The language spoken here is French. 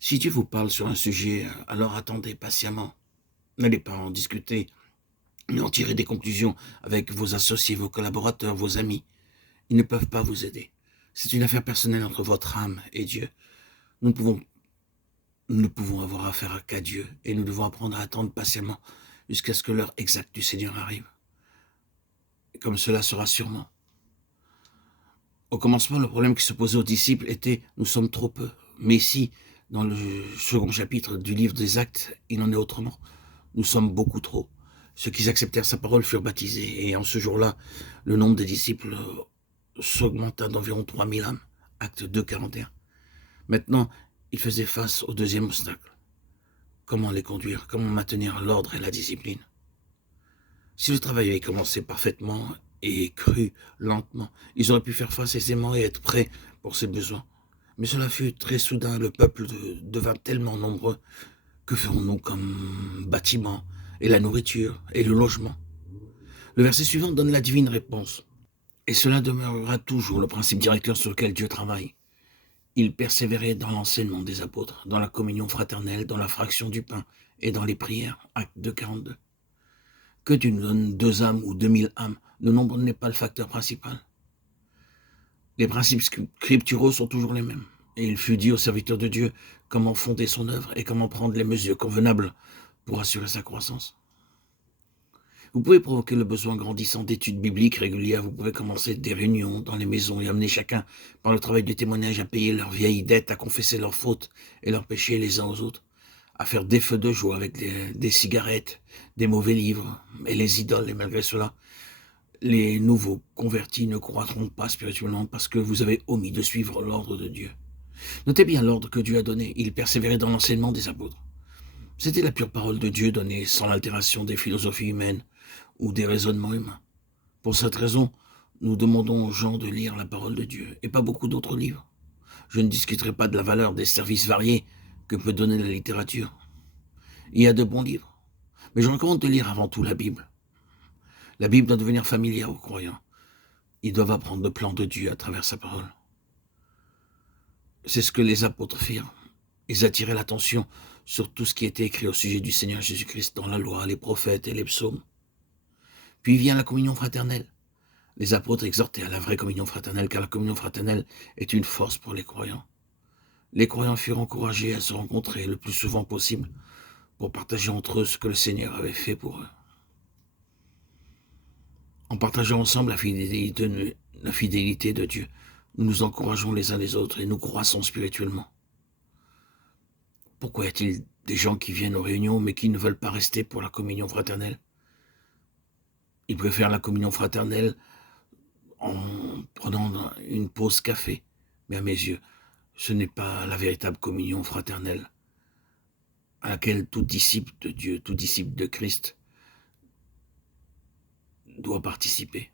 Si Dieu vous parle sur un sujet, alors attendez patiemment. N'allez pas en discuter, ni en tirer des conclusions avec vos associés, vos collaborateurs, vos amis. Ils ne peuvent pas vous aider. C'est une affaire personnelle entre votre âme et Dieu. Nous ne pouvons, nous ne pouvons avoir affaire qu'à Dieu et nous devons apprendre à attendre patiemment jusqu'à ce que l'heure exacte du Seigneur arrive. Et comme cela sera sûrement. Au commencement, le problème qui se posait aux disciples était « nous sommes trop peu ». Mais ici, dans le second chapitre du livre des Actes, il en est autrement. Nous sommes beaucoup trop. Ceux qui acceptèrent sa parole furent baptisés. Et en ce jour-là, le nombre des disciples s'augmenta d'environ 3000 âmes. Acte 2, 41. Maintenant, ils faisaient face au deuxième obstacle. Comment les conduire? Comment maintenir l'ordre et la discipline? Si le travail avait commencé parfaitement et cru lentement, ils auraient pu faire face aisément et être prêts pour ses besoins. Mais cela fut très soudain, le peuple devint tellement nombreux. Que ferons-nous comme bâtiment et la nourriture et le logement? Le verset suivant donne la divine réponse. Et cela demeurera toujours le principe directeur sur lequel Dieu travaille. Il persévérait dans l'enseignement des apôtres, dans la communion fraternelle, dans la fraction du pain et dans les prières. Acte 2, 42. Que Dieu nous donne 2 âmes ou 2000 âmes, le nombre n'est pas le facteur principal. Les principes scripturaux sont toujours les mêmes. Et il fut dit aux serviteurs de Dieu comment fonder son œuvre et comment prendre les mesures convenables pour assurer sa croissance. Vous pouvez provoquer le besoin grandissant d'études bibliques régulières, vous pouvez commencer des réunions dans les maisons et amener chacun, par le travail du témoignage, à payer leurs vieilles dettes, à confesser leurs fautes et leurs péchés les uns aux autres, à faire des feux de joie avec des cigarettes, des mauvais livres et les idoles. Et malgré cela, les nouveaux convertis ne croîtront pas spirituellement parce que vous avez omis de suivre l'ordre de Dieu. Notez bien l'ordre que Dieu a donné. Il persévérait dans l'enseignement des apôtres. C'était la pure parole de Dieu donnée sans l'altération des philosophies humaines ou des raisonnements humains. Pour cette raison, nous demandons aux gens de lire la parole de Dieu et pas beaucoup d'autres livres. Je ne discuterai pas de la valeur des services variés que peut donner la littérature. Il y a de bons livres, mais je recommande de lire avant tout la Bible. La Bible doit devenir familière aux croyants. Ils doivent apprendre le plan de Dieu à travers sa parole. C'est ce que les apôtres firent. Ils attiraient l'attention sur tout ce qui était écrit au sujet du Seigneur Jésus-Christ dans la loi, les prophètes et les psaumes. Puis vient la communion fraternelle. Les apôtres exhortaient à la vraie communion fraternelle, car la communion fraternelle est une force pour les croyants. Les croyants furent encouragés à se rencontrer le plus souvent possible pour partager entre eux ce que le Seigneur avait fait pour eux. En partageant ensemble la fidélité de Dieu, nous nous encourageons les uns les autres et nous croissons spirituellement. Pourquoi y a-t-il des gens qui viennent aux réunions mais qui ne veulent pas rester pour la communion fraternelle? Ils préfèrent la communion fraternelle en prenant une pause café. Mais à mes yeux, ce n'est pas la véritable communion fraternelle à laquelle tout disciple de Dieu, tout disciple de Christ doit participer.